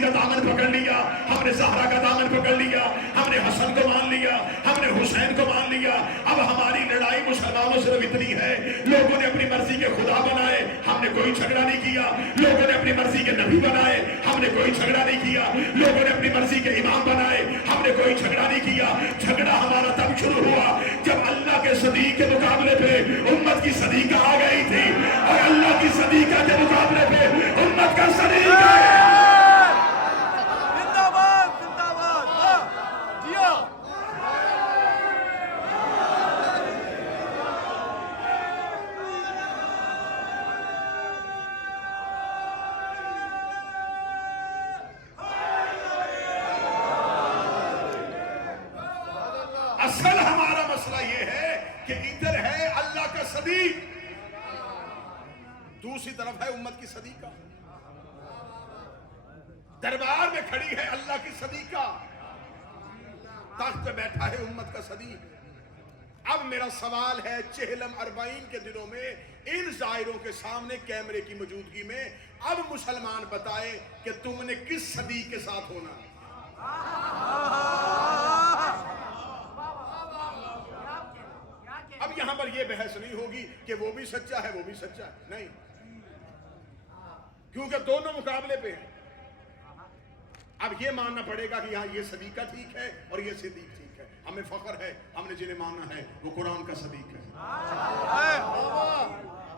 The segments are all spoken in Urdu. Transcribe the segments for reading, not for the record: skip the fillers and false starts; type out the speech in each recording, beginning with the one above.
کا دامن پکڑ لیا, ہم نے زہرا کا دامن پکڑ لیا, ہم نے حسن کو مان لیا, ہم نے حسین کو مان لیا. اب ہماری لڑائی مسلمانوں صرف اتنی ہے, لوگوں نے اپنی مرضی کے خدا بنائے, ہم نے کوئی جھگڑا نہیں کیا. لوگوں نے اپنی مرضی کے نبی بنائے, ہم نے کوئی جھگڑا نہیں کیا. لوگوں نے اپنی مرضی کے امام بنائے, ہم نے کوئی جھگڑا نہیں کیا. جھگڑا ہمارا تب شروع ہوا جب اللہ کے صدیق کے مقابلے پہ امت کی صدیقہ آ گئی تھی, اور اللہ کی صدیقہ کے مقابلے پہ امت کا صدیق آ گیا. اصل ہمارا مسئلہ یہ ہے کہ ادھر ہے اللہ کا صدیق, دوسری طرف ہے امت کی صدیقہ. دربار میں کھڑی ہے اللہ کی صدیقہ, تخت پہ بیٹھا ہے امت کا صدیق. اب میرا سوال ہے, چہلم 40 کے دنوں میں ان ظاہروں کے سامنے کیمرے کی موجودگی میں اب مسلمان بتائے کہ تم نے کس صدیق کے ساتھ ہونا ہے. اب یہاں پر یہ بحث نہیں ہوگی کہ وہ بھی سچا ہے وہ بھی سچا ہے, نہیں, کیونکہ دونوں مقابلے پہ ہیں. اب یہ ماننا پڑے گا کہ یہاں یہ صدیقہ ٹھیک ہے اور یہ صدیق ٹھیک ہے. ہمیں فخر ہے, ہم نے جنہیں ماننا ہے وہ قرآن کا صدیق ہے,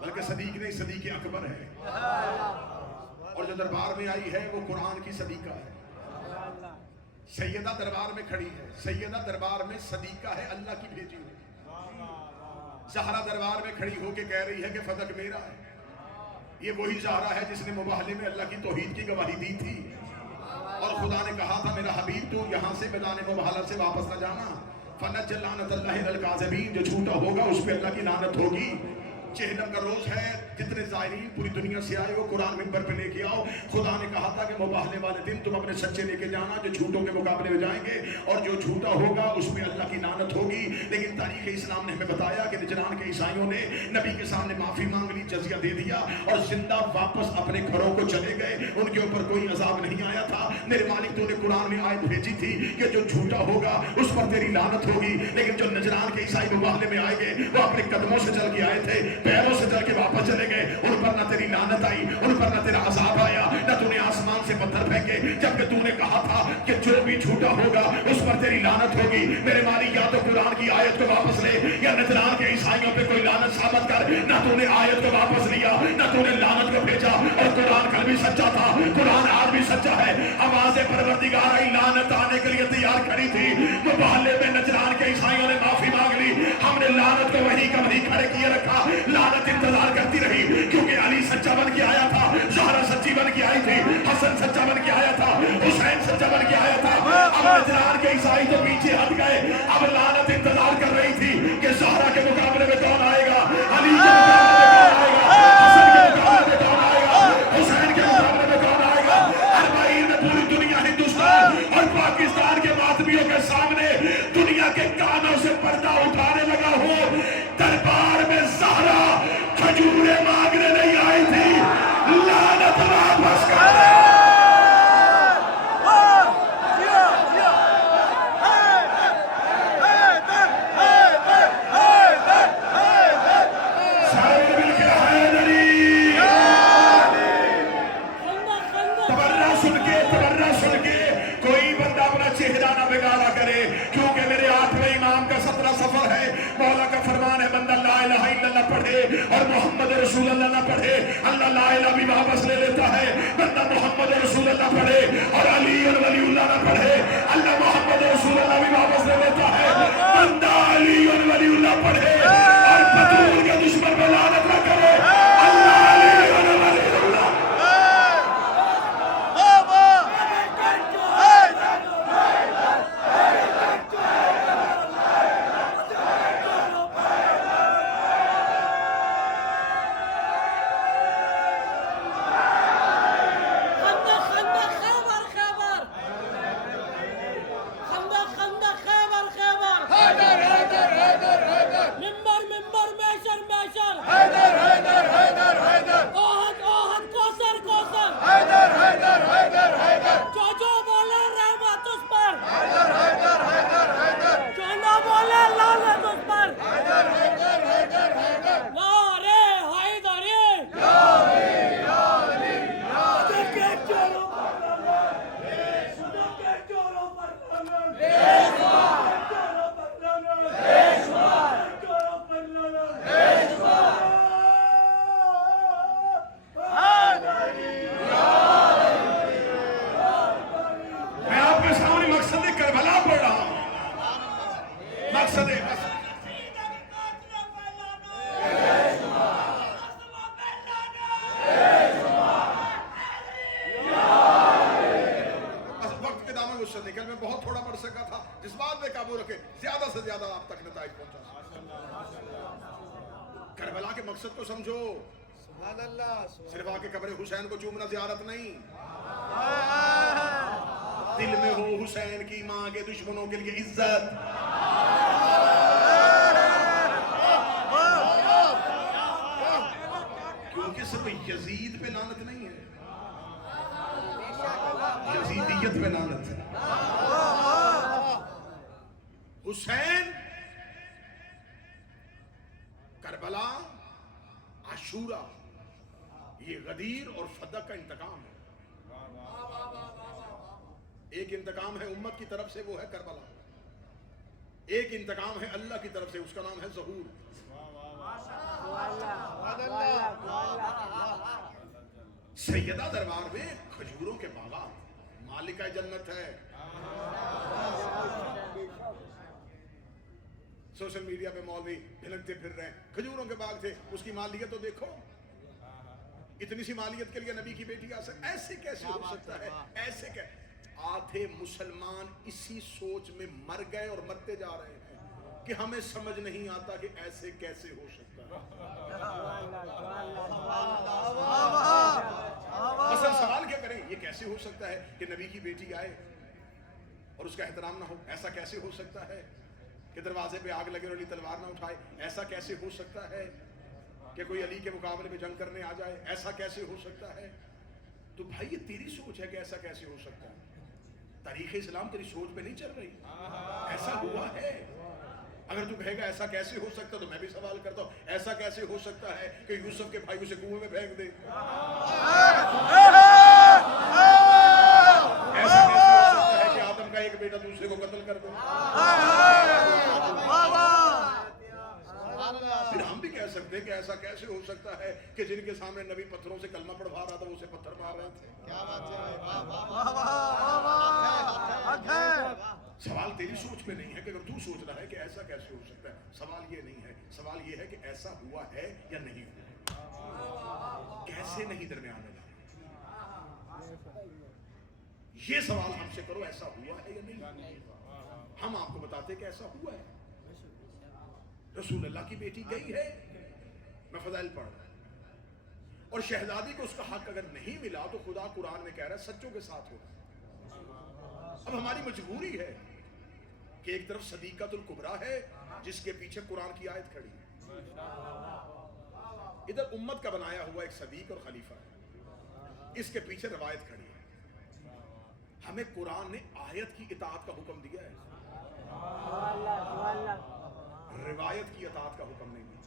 بلکہ صدیق نہیں صدیق اکبر ہے, اور جو دربار میں آئی ہے وہ قرآن کی صدیقہ ہے. سیدہ دربار میں کھڑی ہے, سیدہ دربار میں صدیقہ ہے اللہ کی بھیجی ہوئی. زہرا دربار میں کھڑی ہو کے کہہ رہی ہے کہ فتح میرا ہے. یہ وہی زہرا ہے جس نے مباہلے میں اللہ کی توحید کی گواہی دی تھی, اور خدا نے کہا تھا میرا حبیب تو یہاں سے میدان مباہلہ سے واپس نہ جانا. فَنَجَّ لَعْنَةَ اللَّهِ عَلَى الْكَاذِبِينَ, جو جھوٹا ہوگا اس پہ اللہ کی لعنت ہوگی. چہلم کا روز ہے, جتنے زائرین پوری دنیا سے آئے ہو قرآن منبر پہ لے کے آؤ. خدا نے کہا تھا کہ مباہلے والے دن تم اپنے سچے لے کے جانا, جو جھوٹوں کے مقابلے میں جائیں گے, اور جو جھوٹا ہوگا اس میں اللہ کی لعنت ہوگی. لیکن تاریخ اسلام نے ہمیں بتایا کہ نجران کے عیسائیوں نے نبی کے سامنے معافی مانگ لی, جزیہ دے دیا, اور زندہ واپس اپنے گھروں کو چلے گئے. ان کے اوپر کوئی عذاب نہیں آیا تھا. میرے مالک تو نے قرآن میں آیت بھیجی تھی کہ جو جھوٹا ہوگا اس پر تیری لعنت ہوگی. لیکن جو نجران کے عیسائی مباہلے میں آئے گئے وہ اپنے قدموں سے چل کے آئے تھے, پیروں سے چل کے واپس چلے گئے. ان پر نہ تیری لعنت آئی, ان پر نہ تیرا عذاب آیا, نہ تو نے آسمان سے پتھر پھینکے, جبکہ تو نے کہا تھا کہ جو بھی جھوٹا ہوگا اس پر تیری لعنت ہوگی. میرے مالک یا تو قرآن کی آیت کو واپس لے, یا نجران کے عیسائیوں پہ کوئی لعنت ثابت کر. نہ تو نے آیت کو واپس لیا, نہ تو نے لعنت کو بھیجا, اور قرآن کل بھی سچا تھا, قرآن آج بھی سچا ہے. آواز پروردگار آئی, لعنت آنے کے لیے تیار کھڑی تھی. مباہلے میں نجران کے عیسائیوں نے معافی مانگ لی, ہم نے لعنت کو وہیں کا وہیں کھڑے کیے رکھا. لعنت انتظار کرتی رہی, کیونکہ علی سچا بن کے آیا تھا, زہرا سچی بن کے آئی تھی, حسن سچا بن کے آیا تھا, حسین سچا بن کے آیا تھا. اب نجران کے عیسائی تو پیچھے ہٹ گئے. اب لعنت انتظار کر رہی تھی کہ زہرا کے مقابلے میں کون آئے گا, علی کے مقابلے میں کون آئے گا, حسن کے مقابلے میں کون آئے گا, حسین کے مقابلے میں کون آئے گا. 40 میں پوری دنیا, ہندوستان اور پاکستان کے ماتمیوں کے سامنے دنیا کے کانوں سے پردہ اٹھانے لگا ہو. دربار میں زہرا کھجوریں مانگنے نہیں آئی تھی, لعنت واپس کر دے. تبرہ سن کے کوئی بندہ اپنا چہرہ نہ بگاڑا کرے, کیونکہ میرے 8ویں امام کا 17 سفر ہے. مولا کا فرمان ہے, بندہ لا الہ الا اللہ پڑھے اور محمد رسول اللہ نہ پڑھے, اللہ لا الہ بھی واپس لے لیتا ہے. بندہ محمد رسول اللہ پڑھے اور علی ولی اللہ نہ پڑھے, اللہ محمد رسول اللہ بھی واپس لے لیتا ہے. بندہ علی ولی اللہ پڑھے اور بطول کے دشمن پہ لعنت نہ کرے, اللہ علی ولی اللہ. سے نکل میں بہت تھوڑا پڑھ سکا تھا. جس بات پہ قابو رکھے زیادہ سے زیادہ آپ تک نتائج پہنچا سکتے. کربلا کے مقصد کو سمجھو. صرف آ کے قبر حسین کو چومنا زیارت نہیں. دل میں ہو حسین کی ماں کے دشمنوں کے لیے عزت. کیونکہ صرف یزید پہ لعنت نہیں ہے, یزیدیت پہ لعنت ہے. حسین, کربلا, عاشورہ, یہ غدیر اور فدق کا انتقام ہے. ایک انتقام ہے امت کی طرف سے, وہ ہے کربلا. ایک انتقام ہے اللہ کی طرف سے, اس کا نام ہے ظہور. سیدہ دربار میں کھجوروں کے باغات, مالکہ جنت ہے. سوشل میڈیا پہ مولوی بھنکتے پھر رہے ہیں, کھجوروں کے باغ تھے, اس کی مالیت تو دیکھو. اتنی سی مالیت کے لیے نبی کی بیٹی آ سکتی, ایسے کیسے ہو سکتا ہے؟ ایسے کیسے؟ آدھے مسلمان اسی سوچ میں مر گئے اور مرتے جا رہے ہیں کہ ہمیں سمجھ نہیں آتا کہ ایسے کیسے ہو سکتا ہے. مثلا سوال کیا کریں, یہ کیسے ہو سکتا ہے کہ نبی کی بیٹی آئے اور اس کا احترام نہ ہو؟ ایسا کیسے ہو سکتا ہے کہ دروازے پہ آگ لگے اور علی تلوار نہ اٹھائے؟ ایسا کیسے ہو سکتا ہے کہ کوئی علی کے مقابلے میں جنگ کرنے آ جائے؟ ایسا کیسے ہو سکتا ہے؟ تو بھائی یہ تیری سوچ ہے کہ ایسا کیسے ہو سکتا ہے. تاریخ اسلام تیری سوچ پہ نہیں چل رہی. ایسا ہوا ہے. اگر تو کہے گا ایسا کیسے ہو سکتا, تو میں بھی سوال کرتا ہوں, ایسا کیسے ہو سکتا ہے کہ یوسف کے بھائی اسے کنویں میں پھینک دے؟ ایسا کیسے ہو سکتا ہے کہ آدم کا ایک بیٹا دوسرے کو قتل کر دے؟ پھر ہم بھی کہہ سکتے ہیں کہ ایسا کیسے ہو سکتا ہے کہ جن کے سامنے نبی پتھروں سے کلمہ پڑھوا رہا تھا وہ اسے پتھر مار رہے تھے. سوال تیری سوچ پہ نہیں ہے کہ اگر تو سوچ رہا ہے کہ ایسا کیسے ہو سکتا ہے, سوال یہ نہیں ہے. سوال یہ ہے کہ ایسا ہوا ہے یا نہیں ہوا. کیسے نہیں درمیان میں, یہ سوال ہم سے کرو, ایسا ہوا ہے یا نہیں. ہم آپ کو بتاتے کہ ایسا ہوا ہے. رسول اللہ کی بیٹی گئی ہے, میں فضائل پڑھ رہا ہوں, اور شہزادی کو اس کا حق اگر نہیں ملا تو خدا قرآن میں کہہ رہا ہے سچوں کے ساتھ ہوگا. اب ہماری مجبوری ہے کہ ایک طرف صدیقۃ الکبریٰ ہے جس کے پیچھے قرآن کی آیت کھڑی ہے, ادھر امت کا بنایا ہوا ایک صدیق اور خلیفہ ہے, اس کے پیچھے روایت کھڑی ہے. ہمیں قرآن نے آیت کی اطاعت کا حکم دیا ہے, روایت کی اطاعت کا حکم نہیں دیا.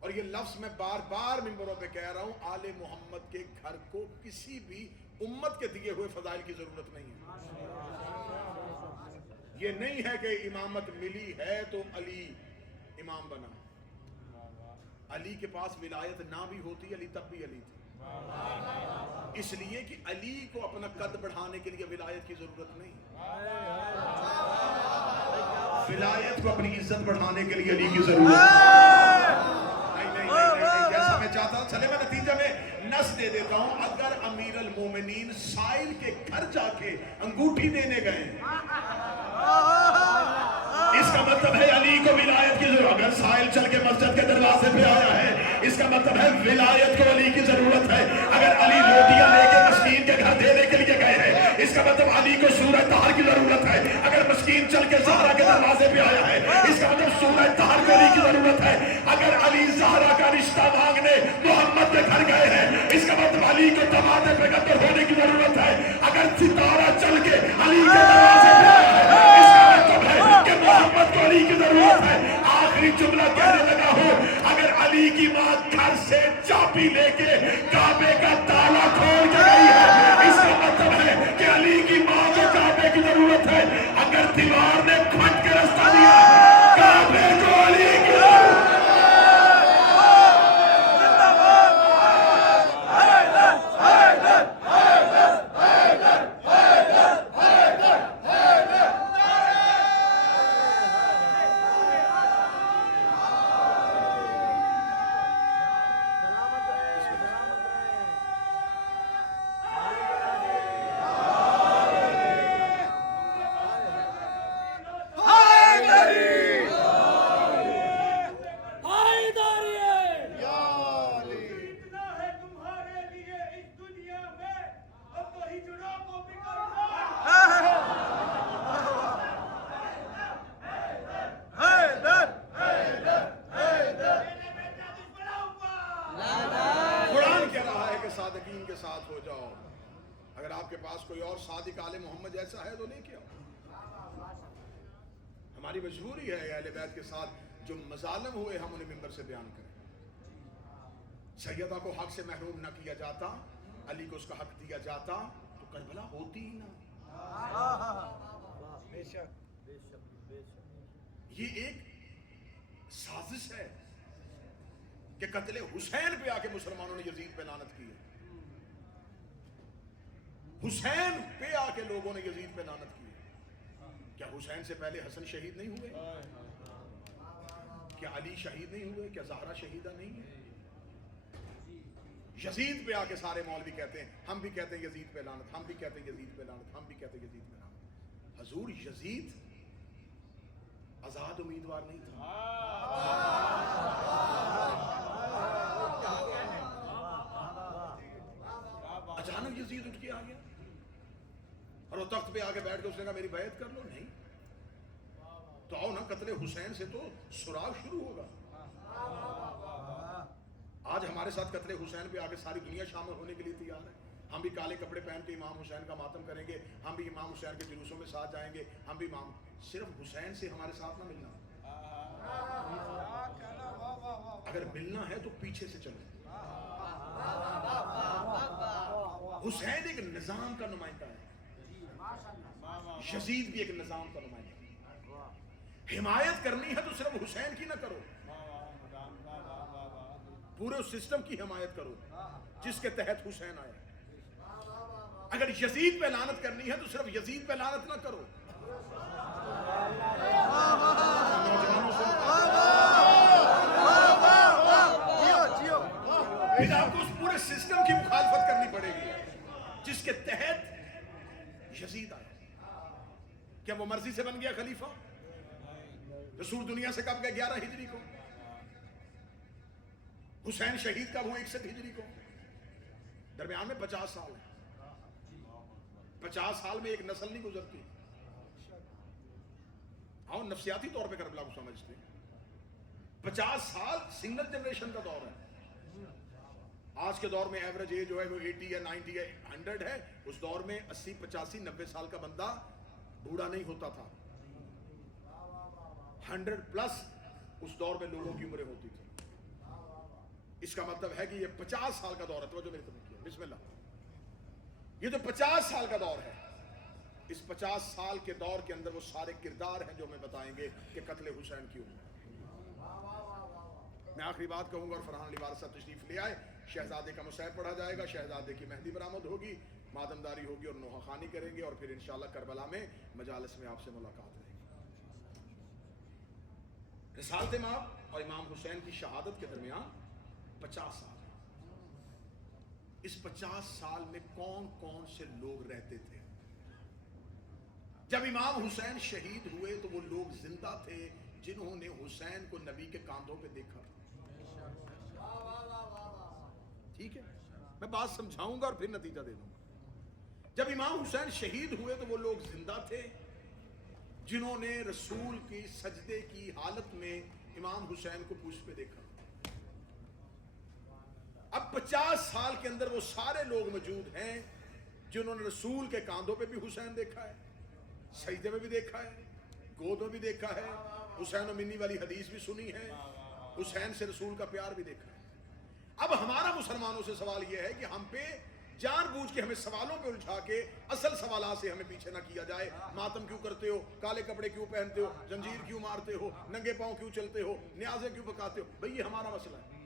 اور یہ لفظ میں بار بار منبروں پہ کہہ رہا ہوں, آل محمد کے گھر کو کسی بھی امت کے دیے ہوئے فضائل کی ضرورت نہیں ہے. یہ نہیں ہے کہ امامت ملی ہے تو علی امام بنا. علی کے پاس ولایت نہ بھی ہوتی, علی تب بھی علی تھی. اس لیے کہ علی کو اپنا قد بڑھانے کے لیے ولایت کی ضرورت نہیں. ولایت کو اپنی عزت بڑھانے کے لیے علی کی ضرورت نہیں. جیسا میں چاہتا ہوں, چلے میں نتیجہ میں نس دے دیتا ہوں. اگر امیر المومنین سائل کے گھر جا کے انگوٹھی دینے گئے, اس کا مطلب ہے علی کو ولایت کی ضرورت. اگر سائل چل کے مسجد کے دروازے پہ آیا ہے, اس کا مطلب ہے ولایت کو علی کی ضرورت ہے. اگر علی روٹیاں لے کے مسکین کے گھر دینے کے لیے گئے ہیں, اس کا مطلب علی کو سورہ طہر کی ضرورت ہے. اگر مسکین چل کے زہرا کے دروازے پہ آیا ہے, اس کا مطلب سورہ طہر کو علی کی ضرورت ہے. اگر علی زہرا کا رشتہ مانگنے محمد کے گھر گئے ہیں, اس کا مطلب علی کو دماد پیغمبر ہونے کی ضرورت ہے. اگر ستارہ چل کے علی کے دروازے پہ آیا ہے, اس کا مطلب ہے کہ محمد کو علی کی ضرورت ہے. آخری جملہ کہنے لگا ہوں, اگر علی کی ماں گھر سے چابی لے کے کعبے کا تالا کھول کے گئی ہے, اس کا مطلب ہے کہ علی کی ماں کو کعبے کی ضرورت ہے. اگر دیوار نے پھٹ کے رستہ دیا, کعبے کو علی کی ضرورت ہے. اگر آپ کے پاس کوئی اور صادق آل محمد جیسا ہے تو لے کے آؤ. ہماری مجبوری ہے اہل بیت کے ساتھ جو مظالم ہوئے ہم انہیں ممبر سے بیان کریں. سیدہ کو حق سے محروم نہ کیا جاتا, علی کو اس کا حق دیا جاتا تو کربلا ہوتی ہی نہ. یہ ایک سازش ہے کہ قتل حسین پہ آ کے مسلمانوں نے یزید پہ لعنت کی ہے. حسین پہ آ کے لوگوں نے یزید پہ لعنت کی ہے. کیا حسین سے پہلے حسن شہید نہیں ہوئے؟ کیا علی شہید نہیں ہوئے؟ کیا زہرا شہیدہ نہیں ہے؟ یزید پہ آ کے سارے مولوی کہتے ہیں, ہم بھی کہتے ہیں یزید پہ لعنت, ہم بھی کہتے ہیں یزید پہ لعنت, ہم بھی کہتے ہیں یزید پہ لعنت. حضور یزید آزاد امیدوار نہیں تھا. اچانک یزید اٹھ کے آ گیا اور وہ تخت پہ آ کے بیٹھ کے اس نے کہا میری بیعت کر لو. نہیں تو آؤ نا, قتل حسین سے تو سراغ شروع ہوگا. آج ہمارے ساتھ قتل حسین پہ آ کے ساری دنیا شامل ہونے کے لیے تیار ہے. ہم بھی کالے کپڑے پہن کے امام حسین کا ماتم کریں گے, ہم بھی امام حسین کے جلوسوں میں ساتھ جائیں گے, ہم بھی امام. صرف حسین سے ہمارے ساتھ نہ ملنا, اگر ملنا ہے تو پیچھے سے چلو. حسین ایک نظام کا نمائندہ ہے, یزید بھی ایک نظام کا نمائندہ ہے. حمایت کرنی ہے تو صرف حسین کی نہ کرو, پورے اس سسٹم کی حمایت کرو جس کے تحت حسین آیا. اگر یزید پہ لعنت کرنی ہے تو صرف یزید پہ لعنت نہ کرو. پھر آپ کو اس پورے سسٹم کی مخالفت کرنی پڑے گی جس کے تحت یزید آیا. کیا وہ مرضی سے بن گیا خلیفہ؟ رسول دنیا سے کب گئے؟ 11 ہجری کو. حسین شہید کب ہوئے؟ 61 ہجری کو. درمیان میں 50 سال ہے. 50 سال میں ایک نسل نہیں گزرتی. ہاں نفسیاتی طور پہ کربلا کو سمجھتے ہیں. 50 سال سنگل جنریشن کا دور ہے. آج کے دور میں ایوریج ایج جو ہے وہ 80 یا 90 یا 100 ہے. اس دور میں 80 85 90 سال کا بندہ بوڑھا نہیں ہوتا تھا. 100 پلس اس دور میں لوگوں کی عمریں ہوتی تھی. اس کا مطلب ہے کہ یہ 50 سال کا دور ہے. توجہ میری طرف کیا, بسم اللہ. یہ جو 50 سال کا دور ہے, اس 50 سال کے دور کے اندر وہ سارے کردار ہیں جو ہمیں بتائیں گے کہ قتل حسین کیوں ہے. میں آخری بات کہوں گا اور فرحان علی وارث صاحب تشریف لے آئے. شہزادے کا مصیب پڑھا جائے گا, شہزادے کی مہندی برآمد ہوگی, ماتمداری ہوگی اور نوحہ خوانی کریں گے, اور پھر انشاءاللہ کربلا میں مجالس میں آپ سے ملاقات رہے گی. رسالت مآب اور امام حسین کی شہادت کے درمیان 50 سال. اس 50 سال میں کون کون سے لوگ رہتے تھے؟ جب امام حسین شہید ہوئے تو وہ لوگ زندہ تھے جنہوں نے حسین کو نبی کے کاندھوں پہ دیکھا. ٹھیک ہے, میں بات سمجھاؤں گا اور پھر نتیجہ دے دوں گا. جب امام حسین شہید ہوئے تو وہ لوگ زندہ تھے جنہوں نے رسول کی سجدے کی حالت میں امام حسین کو پشت پہ دیکھا. اب 50 سال کے اندر وہ سارے لوگ موجود ہیں جنہوں نے رسول کے کاندھوں پہ بھی حسین دیکھا ہے, سجدے میں بھی دیکھا ہے, گود میں بھی دیکھا ہے, حسین و منی والی حدیث بھی سنی ہے, حسین سے رسول کا پیار بھی دیکھا ہے. اب ہمارا مسلمانوں سے سوال یہ ہے کہ ہم پہ جان بوجھ کے ہمیں سوالوں پہ الجھا کے اصل سوالات سے ہمیں پیچھے نہ کیا جائے. ماتم کیوں کرتے ہو, کالے کپڑے کیوں پہنتے ہو, زنجیر کیوں مارتے ہو, ننگے پاؤں کیوں چلتے ہو, نیازیں کیوں پکاتے ہو؟ بھئی یہ ہمارا مسئلہ ہے.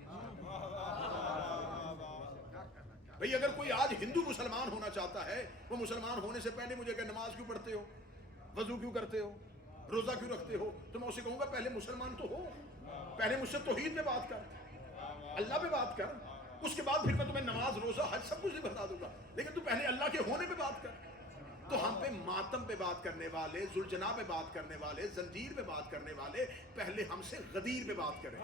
بھئی اگر کوئی آج ہندو مسلمان ہونا چاہتا ہے, وہ مسلمان ہونے سے پہلے مجھے کہ نماز کیوں پڑھتے ہو, وضو کیوں کرتے ہو, روزہ کیوں رکھتے ہو, تو میں اسے کہوں گا پہلے مسلمان تو ہو, پہلے مجھ سے توحید پہ بات کر, اللہ پہ بات کر, اس کے بعد پھر میں تمہیں نماز روزہ حج سب کچھ بتا دوں گا, لیکن تو پہلے اللہ کے ہونے پہ بات کر. تو ہم پہ ماتم پہ بات کرنے والے, ذوالجناح پہ بات کرنے والے, زنجیر پہ بات کرنے والے پہلے ہم سے غدیر پہ بات کریں.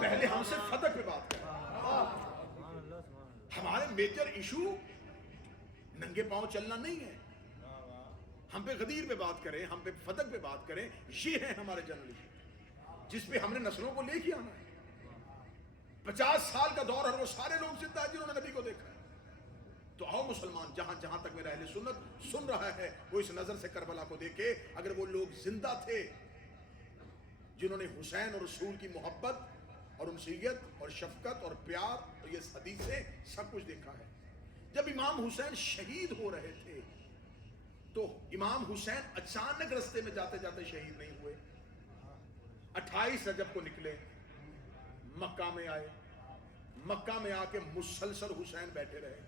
پہلے ہم سے فتح پہ بات کریں. ہمارے میجر ایشو ننگے پاؤں چلنا نہیں ہے. ہم پہ غدیر پہ بات کریں, ہم پہ فتح پہ بات کریں. یہ ہے ہمارے جنرل ایشو جس پہ ہم نے نسلوں کو لے کے آنا ہے. 50 سال کا دور اور وہ سارے لوگ زندہ ہیں جنہوں نے نبی کو دیکھا ہے. تو آؤ مسلمان، جہاں جہاں تک میرا اہل سنت سن رہا ہے وہ اس نظر سے کربلا کو دیکھے. اگر وہ لوگ زندہ تھے جنہوں نے حسین اور رسول کی محبت اور انسیت اور شفقت اور پیار اور یہ حدیثیں سب کچھ دیکھا ہے. جب امام حسین شہید ہو رہے تھے تو امام حسین اچانک رستے میں جاتے جاتے شہید نہیں ہوئے. 28 رجب کو نکلے، مکہ میں آئے، مکہ میں آ کے مسلسل حسین بیٹھے رہے.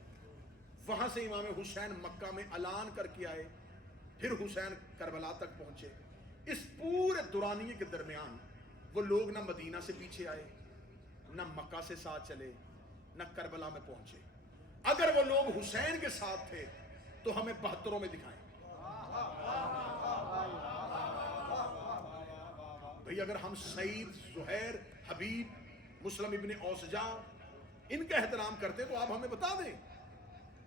وہاں سے امام حسین مکہ میں اعلان کر کے آئے، پھر حسین کربلا تک پہنچے. اس پورے دورانیے کے درمیان وہ لوگ نہ مدینہ سے پیچھے آئے، نہ مکہ سے ساتھ چلے، نہ کربلا میں پہنچے. اگر وہ لوگ حسین کے ساتھ تھے تو ہمیں 72 میں دکھائیں. بھئی اگر ہم سعید، زہیر، حبیب، مسلم ابن اوسجا ان کا احترام کرتے تو آپ ہمیں بتا دیں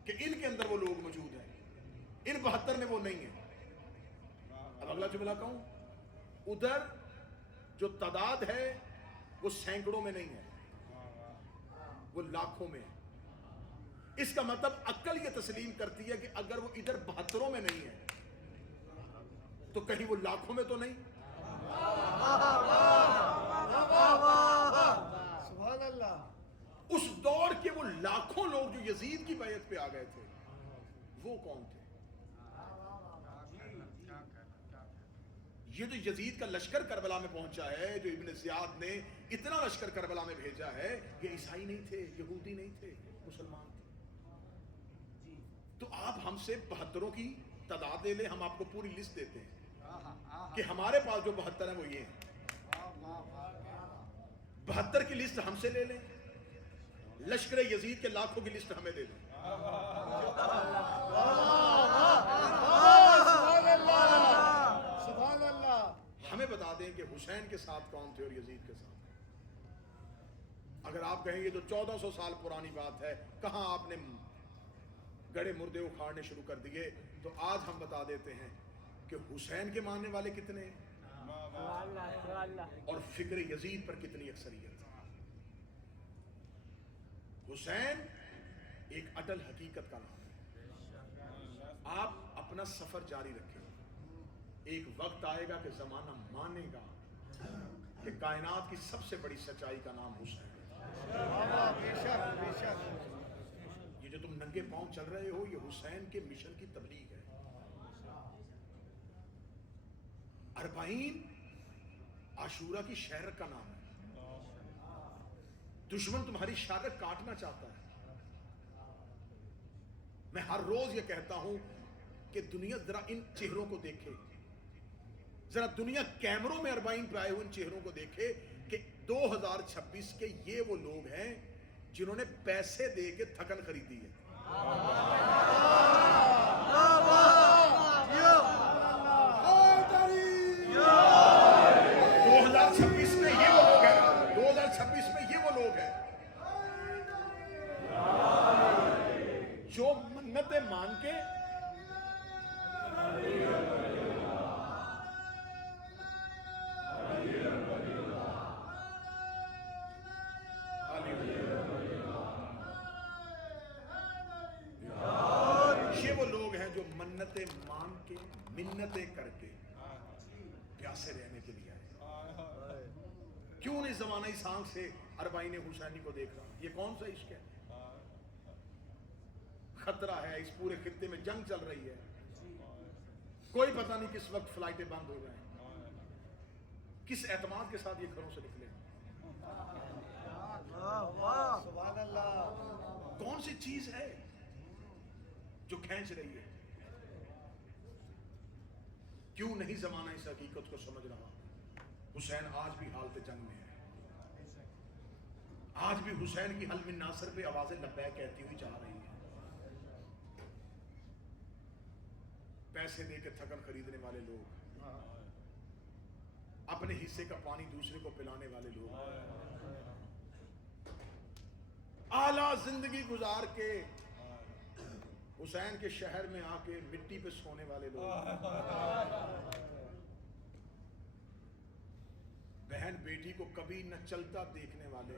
کہ ان کے اندر وہ لوگ موجود ہیں، ان 72 میں وہ نہیں ہیں. اب اگلا جملہ کہوں، ادھر جو تعداد ہے وہ سینکڑوں میں نہیں ہے، وہ لاکھوں میں ہے. اس کا مطلب عقل یہ تسلیم کرتی ہے کہ اگر وہ ادھر 72 میں نہیں ہے تو کہیں وہ لاکھوں میں تو نہیں. سبحان اللہ. اس دور کے وہ لاکھوں لوگ جو یزید کی بیعت پہ آ گئے تھے وہ کون تھے؟ یہ جو یزید کا لشکر کربلا میں پہنچا ہے، جو ابن زیاد نے اتنا لشکر کربلا میں بھیجا ہے، یہ عیسائی نہیں تھے، یہودی نہیں تھے، مسلمان تھے. تو آپ ہم سے 72 کی تعداد لے لیں، ہم آپ کو پوری لسٹ دیتے ہیں کہ ہمارے پاس جو 72 ہیں وہ یہ ہیں. 72 کی لسٹ ہم سے لے لیں، لشکر یزید کے لاکھوں کی لسٹ ہمیں دے دیں. سبحان اللہ. ہمیں بتا دیں کہ حسین کے ساتھ کون تھے اور یزید کے ساتھ. اگر آپ کہیں یہ تو 1400 سال پرانی بات ہے، کہاں آپ نے گڑے مردے اکھاڑنے شروع کر دیے، تو آج ہم بتا دیتے ہیں کہ حسین کے ماننے والے کتنے اور فکر یزید پر کتنی اکثریت. حسین ایک اٹل حقیقت کا نام ہے. آپ اپنا سفر جاری رکھیں، ایک وقت آئے گا کہ زمانہ مانے گا کہ کائنات کی سب سے بڑی سچائی کا نام حسین ہے. یہ جو تم ننگے پاؤں چل رہے ہو یہ حسین کے مشن کی تبلیغ ہے. 40 عاشورہ کی شہرت کا نام ہے. دشمن تمہاری شہرت کاٹنا چاہتا ہے. میں ہر روز یہ کہتا ہوں کہ دنیا ذرا ان چہروں کو دیکھے، ذرا دنیا کیمروں میں 40 پہ آئے ہوئے ان چہروں کو دیکھے کہ 2026 کے یہ وہ لوگ ہیں جنہوں نے پیسے دے کے تھکن خریدی ہے. 2026 میں یہ وہ لوگ ہیں، 2026 میں یہ وہ لوگ ہیں جو منتیں مان کے منتیں مان کے منتیں کر کے پیاسے رہنے کے لیے آئے. کیوں نہیں زمانہ سانگ سے 40 حسینی کو دیکھ رہا؟ یہ کون سا عشق ہے؟ خطرہ ہے، اس پورے خطے میں جنگ چل رہی ہے، کوئی پتہ نہیں کس وقت فلائٹیں بند ہو جائیں. کس اعتماد کے ساتھ یہ گھروں سے نکلے؟ سبحان اللہ. کون سی چیز ہے جو کھینچ رہی ہے؟ کیوں نہیں زمانہ اس حقیقت کو سمجھ رہا؟ حسین آج بھی حالت جنگ میں ہے. آج بھی حسین کی حلم ناصر پہ آوازیں لبیک کہتی ہوئی جا رہی ہیں. پیسے دے کے تھکن خریدنے والے لوگ، اپنے حصے کا پانی دوسرے کو پلانے والے لوگ، اعلیٰ زندگی گزار کے حسین کے شہر میں آ کے مٹی پہ سونے والے لوگ، بہن بیٹی کو کبھی نہ چلتا دیکھنے والے،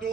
2